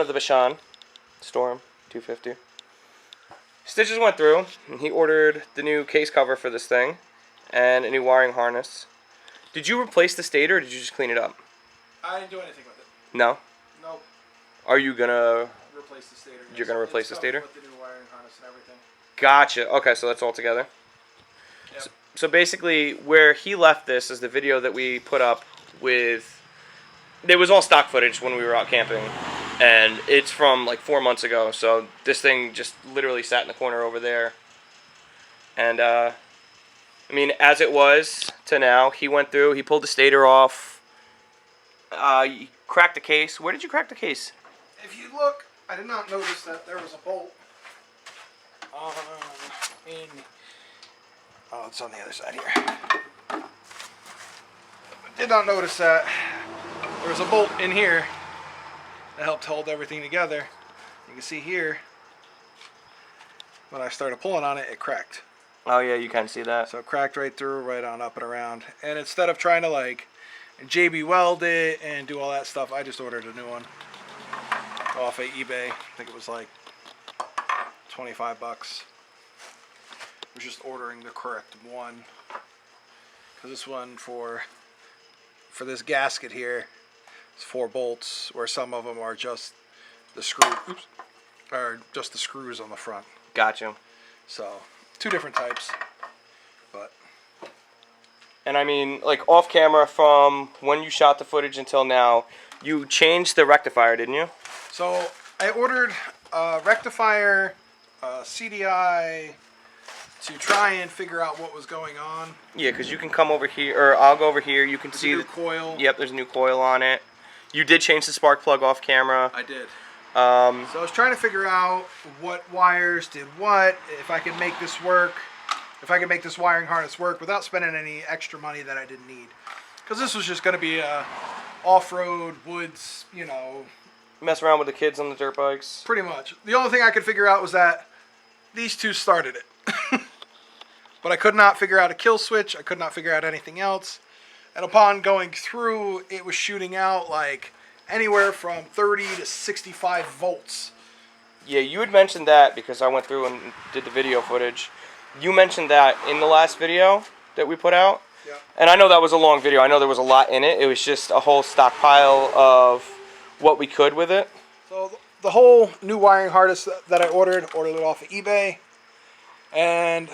front of the Bashan Storm 250. Stitches went through, and he ordered the new case cover for this thing and a new wiring harness. Did you replace the stator, or did you just clean it up? I didn't do anything with it. No? Nope. Are you gonna replace the stator? You're gonna replace the stator? With the new wiring harness and everything. Gotcha. Okay, so that's all together. Yep. So basically, where he left this is the video that we put up with. It was all stock footage when we were out camping, and it's from like 4 months ago. So this thing just literally sat in the corner over there. And I mean, as it was to now, he went through. He pulled the stator off. He cracked the case. Where did you crack the case? If you look, I did not notice that there was a bolt. Oh, it's on the other side here. Did not notice that there was a bolt in here that helped hold everything together. You can see here, when I started pulling on it, it cracked. Oh yeah, you can see that. So it cracked right through, right on up and around. And instead of trying to like JB weld it and do all that stuff, I just ordered a new one off of eBay. I think it was like 25 bucks. I was just ordering the correct one, because this one for this gasket here is 4 bolts, where some of them are just the screw, or just the screws on the front. Gotcha. So 2 different types, but. And I mean, like off camera, from when you shot the footage until now, you changed the rectifier, didn't you? So I ordered a rectifier, CDI, to try and figure out what was going on. Yeah, because you can come over here, or I'll go over here. You can see the coil. Yep, there's a new coil on it. You did change the spark plug off camera. I did. So I was trying to figure out what wires did what, if I could make this work, if I could make this wiring harness work without spending any extra money that I didn't need. Because this was just going to be a off-road, woods, you know. Mess around with the kids on the dirt bikes. Pretty much. The only thing I could figure out was that these 2 started it. But I could not figure out a kill switch. I could not figure out anything else. And upon going through, it was shooting out like anywhere from 30 to 65 volts. Yeah, you had mentioned that because I went through and did the video footage. You mentioned that in the last video that we put out. Yeah. And I know that was a long video. I know there was a lot in it. It was just a whole stockpile of what we could with it. So the whole new wiring harness that I ordered it off of eBay. And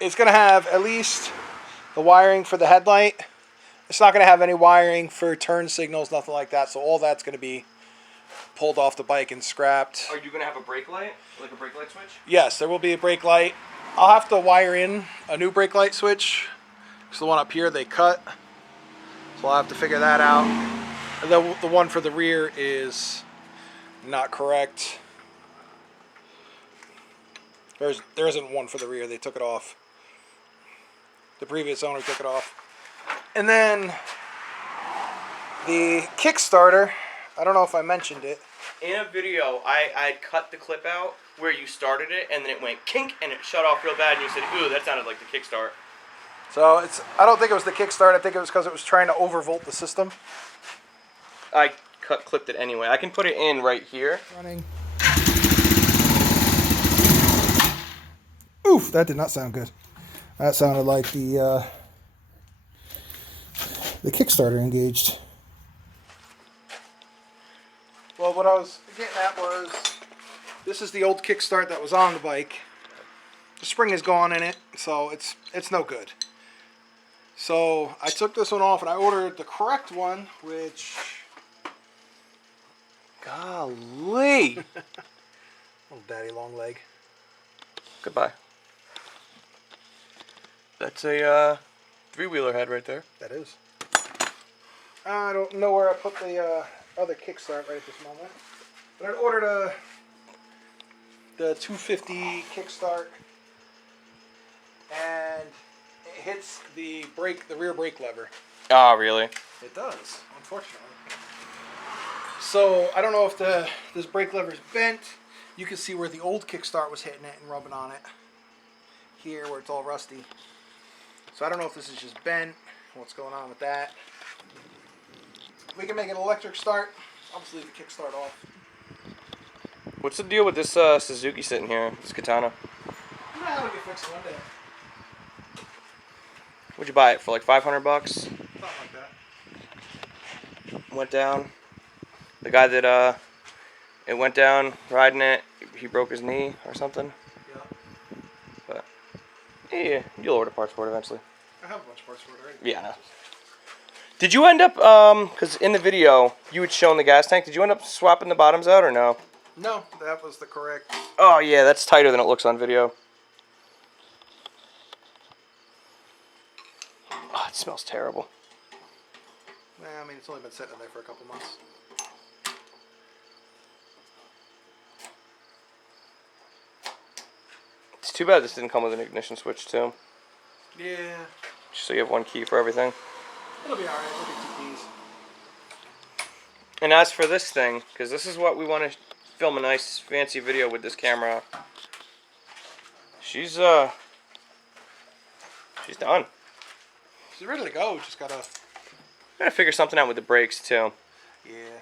it's going to have at least the wiring for the headlight. It's not going to have any wiring for turn signals, nothing like that. So all that's going to be pulled off the bike and scrapped. Are you going to have a brake light? Like a brake light switch? Yes, there will be a brake light. I'll have to wire in a new brake light switch. Because the one up here they cut. So I'll have to figure that out. And the one for the rear is not correct. There isn't one for the rear. They took it off. The previous owner took it off. And then the Kickstarter, I don't know if I mentioned it. In a video, I cut the clip out where you started it, and then it went kink, and it shut off real bad, and you said, ooh, that sounded like the kickstart. So I don't think it was the Kickstart. I think it was because it was trying to overvolt the system. I clipped it anyway. I can put it in right here. Running. Oof, that did not sound good. That sounded like the Kickstarter engaged. Well, what I was getting at was, this is the old Kickstart that was on the bike. The spring is gone in it, so it's no good. So I took this one off and I ordered the correct one, which... Golly! Little daddy long leg. Goodbye. That's a 3-wheeler head right there. That is. I don't know where I put the other Kickstart right at this moment. But I ordered the 250 Kickstart, and it hits the rear brake lever. Oh, really? It does, unfortunately. So I don't know if this brake lever is bent. You can see where the old Kickstart was hitting it and rubbing on it. Here, where it's all rusty. So I don't know if this is just bent. What's going on with that? We can make an electric start. I'll just leave the Kickstart off. What's the deal with this Suzuki sitting here, this Katana? Nah, it'll get fixed one day. Would you buy it for like 500 bucks? Something like that. Went down. The guy that it went down riding it, he broke his knee or something. Yeah. But yeah, you'll order parts for it eventually. I have a bunch of parts for it already. Yeah, I know. Did you end up, because in the video you had shown the gas tank, did you end up swapping the bottoms out or no? No, that was the correct. Oh yeah, that's tighter than it looks on video. Oh, it smells terrible. Nah, I mean, it's only been sitting in there for a couple months. It's too bad this didn't come with an ignition switch too. Yeah. Just so you have one key for everything. It'll be alright. It'll be 2 keys. And as for this thing, because this is what we want to film a nice fancy video with this camera. She's done. She's ready to go. Just gotta Figure something out with the brakes too. Yeah.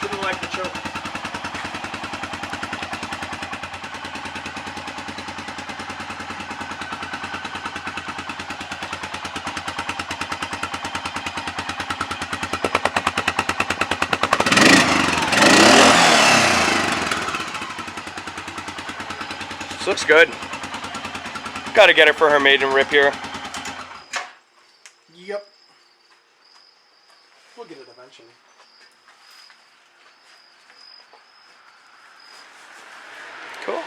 Shouldn't like the choke. This looks good. Gotta get her for her maiden rip here. Yep. We'll get it eventually. Cool.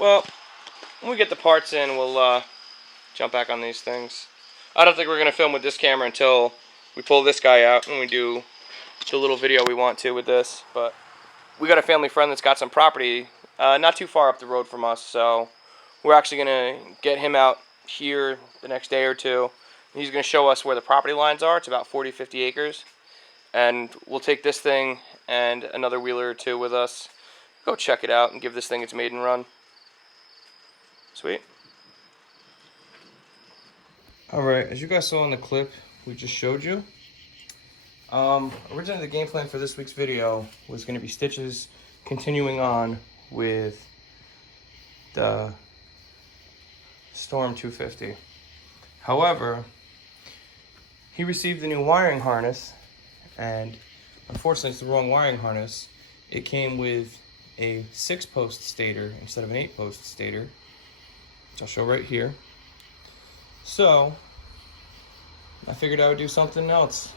Well, when we get the parts in, we'll jump back on these things. I don't think we're going to film with this camera until we pull this guy out and we do the little video we want to with this. But we got a family friend that's got some property not too far up the road from us, so we're actually going to get him out here the next day or two. He's going to show us where the property lines are. It's about 40-50 acres. And we'll take this thing and another wheeler or two with us, go check it out and give this thing its maiden run. Sweet. Alright, as you guys saw in the clip we just showed you, originally the game plan for this week's video was going to be Stitches continuing on with the Storm 250. However, he received the new wiring harness, and unfortunately it's the wrong wiring harness. It came with a 6-post stator instead of an 8-post stator, which I'll show right here. So I figured I would do something else.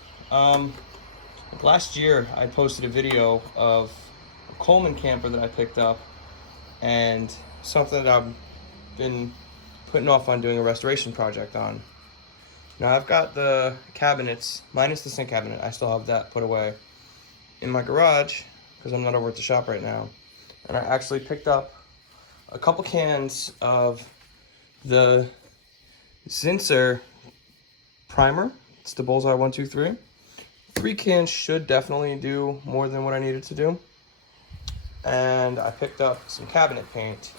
Last year I posted a video of a Coleman camper that I picked up and something that I've been putting off on doing a restoration project on. Now I've got the cabinets, minus the sink cabinet, I still have that put away in my garage because I'm not over at the shop right now. And I actually picked up a couple cans of the Zinsser primer. It's the Bullseye 123. 3 cans should definitely do more than what I needed to do. And I picked up some cabinet paint.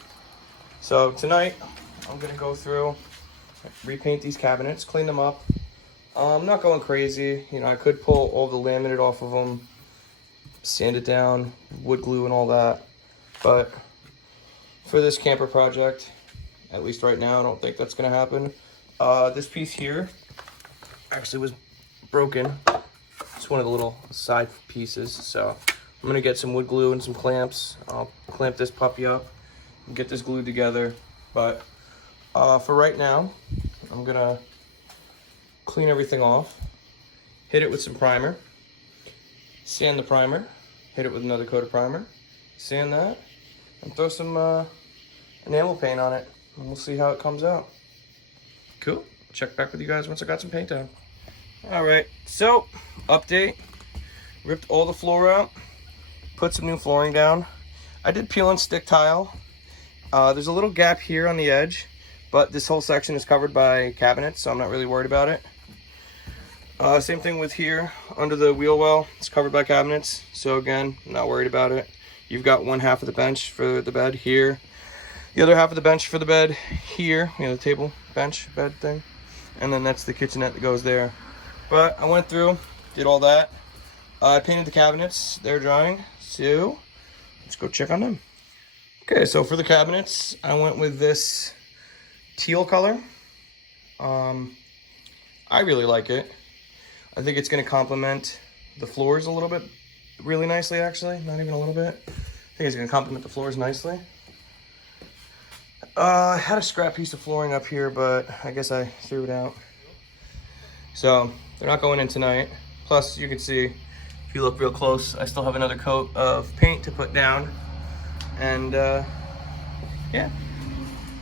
So tonight I'm gonna go through, repaint these cabinets, clean them up. I'm not going crazy. You know, I could pull all the laminate off of them, sand it down, wood glue and all that. But for this camper project, at least right now, I don't think that's gonna happen. This piece here actually was broken. It's one of the little side pieces, so I'm gonna get some wood glue and some clamps. I'll clamp this puppy up and get this glued together. But for right now, I'm gonna clean everything off, hit it with some primer, sand the primer, hit it with another coat of primer, sand that, and throw some enamel paint on it, and we'll see how it comes out. Cool. Check back with you guys once I got some paint on. Alright, so update. Ripped all the floor out, put some new flooring down. I did peel and stick tile. There's a little gap here on the edge, but this whole section is covered by cabinets, so I'm not really worried about it. Same thing with here under the wheel well, it's covered by cabinets, so again, I'm not worried about it. You've got one half of the bench for the bed here. the other half of the bench for the bed here. You know, the table, bench, bed thing. And then that's the kitchenette that goes there. But I went through, did all that. I painted the cabinets. They're drying. So let's go check on them. Okay, so for the cabinets, I went with this teal color. I really like it. I think it's going to complement the floors a little bit, really nicely actually, not even a little bit. I think it's going to complement the floors nicely. I had a scrap piece of flooring up here, but I guess I threw it out. So they're not going in tonight. Plus you can see, if you look real close, I still have another coat of paint to put down. And yeah,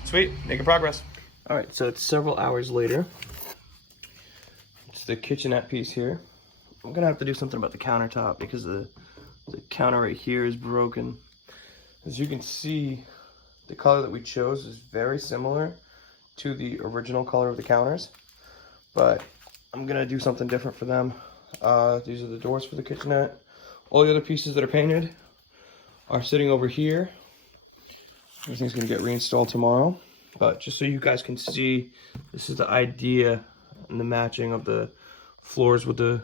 sweet, making progress. All right, so it's several hours later. It's the kitchenette piece here. I'm gonna have to do something about the countertop because the counter right here is broken. As you can see, the color that we chose is very similar to the original color of the counters, but I'm gonna do something different for them. These are the doors for the kitchenette. All the other pieces that are painted are sitting over here. Everything's gonna get reinstalled tomorrow. But just so you guys can see, this is the idea and the matching of the floors with the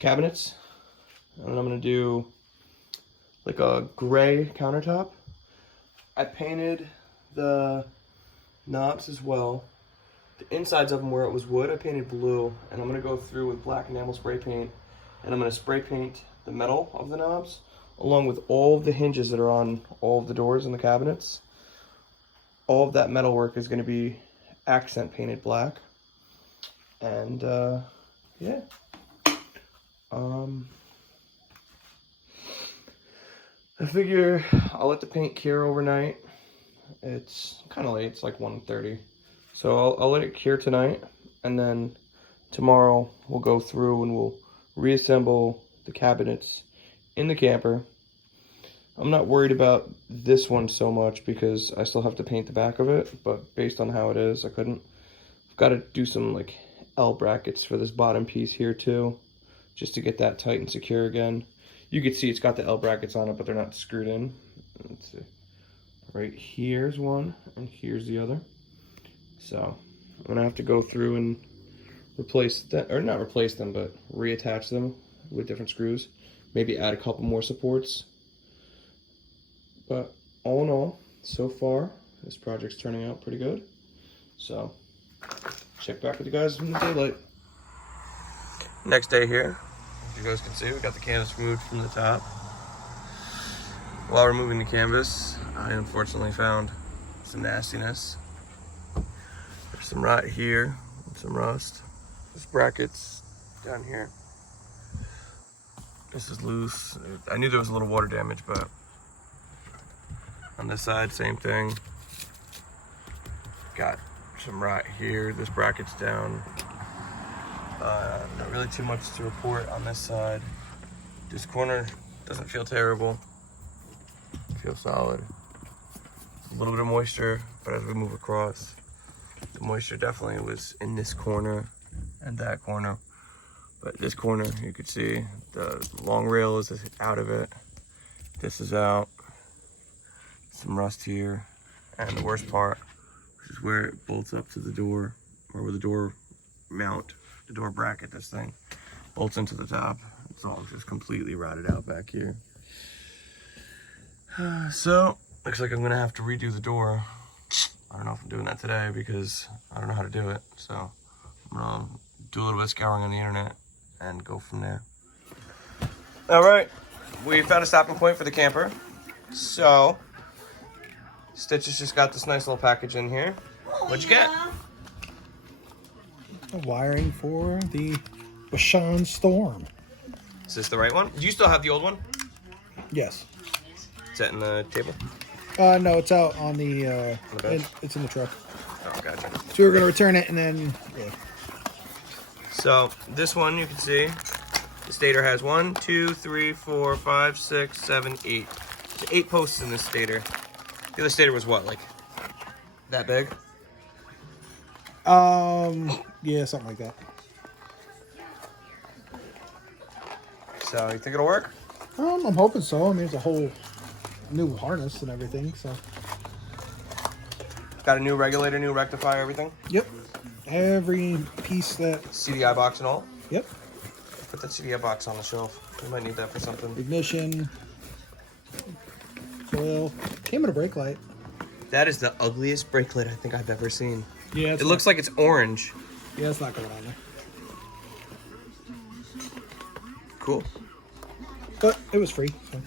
cabinets. And I'm gonna do like a gray countertop. I painted the knobs as well. The insides of them where it was wood, I painted blue. And I'm gonna go through with black enamel spray paint. And I'm gonna spray paint the metal of the knobs, along with all of the hinges that are on all of the doors in the cabinets. All of that metal work is going to be accent painted black. And yeah. I figure I'll let the paint cure overnight. It's kind of late, it's like 1:30. So I'll let it cure tonight, and then tomorrow we'll go through and we'll reassemble the cabinets in the camper. I'm not worried about this one so much because I still have to paint the back of it, but based on how it is, I couldn't. I've got to do some like L brackets for this bottom piece here too, just to get that tight and secure again. You can see it's got the L brackets on it, but they're not screwed in. Let's see. Right here's one, and here's the other. So I'm gonna have to go through and replace that, or not replace them, but reattach them with different screws. Maybe add a couple more supports. But all in all, so far, this project's turning out pretty good. So, check back with you guys in the daylight. Next day here, as you guys can see, we got the canvas removed from the top. While removing the canvas, I unfortunately found some nastiness. There's some rot here, and some rust. This bracket's down here. This is loose. I knew there was a little water damage, but on this side, same thing. Got some rot here. This bracket's down. Not really too much to report on this side. This corner doesn't feel terrible. Feels solid. A little bit of moisture, but as we move across, the moisture definitely was in this corner and that corner. But this corner, you could see the long rail is out of it. This is out. Some rust here, and the worst part, which is where it bolts up to the door, or where the door mount, the door bracket, this thing bolts into the top. It's all just completely rotted out back here. So looks like I'm gonna have to redo the door. I don't know if I'm doing that today because I don't know how to do it. So I'm gonna do a little bit of scouring on the internet and go from there. All right, we found a stopping point for the camper. So Stitch has just got this nice little package in here. What'd you get? The wiring for the Bashan Storm. Is this the right one? Do you still have the old one? Yes. Is that in the table? No, it's out on the bench? it's in the truck. Oh, gotcha. So we're gonna return it and then yeah. So this one, you can see, the stator has 1, 2, 3, 4, 5, 6, 7, 8. There's 8 posts in this stator. The other stator was what, like that big? Yeah, something like that. So you think it'll work? I'm hoping so. I mean, it's a whole new harness and everything, so Got a new regulator, new rectifier, everything. Yep. Every piece that. CDI box and all. Yep. Put that CDI box on the shelf. We might need that for something. Ignition. Coil. Came with a brake light. That is the ugliest brake light I think I've ever seen. Yeah. It looks like it's orange. Yeah, it's not going on there. Cool. But it was free. So.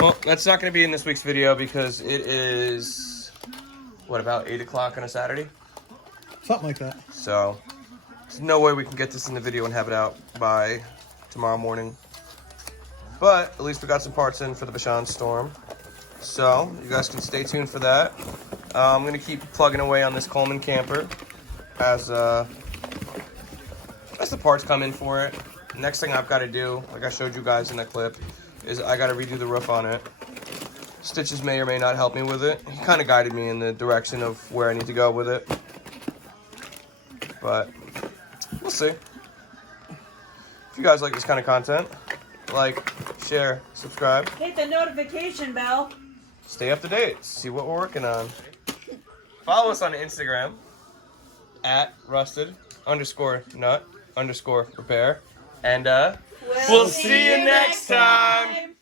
Well, that's not going to be in this week's video because it is, what, about 8 o'clock on a Saturday? Something like that. So, there's no way we can get this in the video and have it out by tomorrow morning. But, at least we got some parts in for the Bashan Storm. So, you guys can stay tuned for that. I'm going to keep plugging away on this Coleman camper as the parts come in for it. Next thing I've got to do, like I showed you guys in that clip, is I got to redo the roof on it. Stitches may or may not help me with it. He kind of guided me in the direction of where I need to go with it. But we'll see. If you guys like this kind of content, like, share, subscribe. Hit the notification bell. Stay up to date. See what we're working on. Follow us on Instagram at rusted_nut_repair. And we'll see you next time.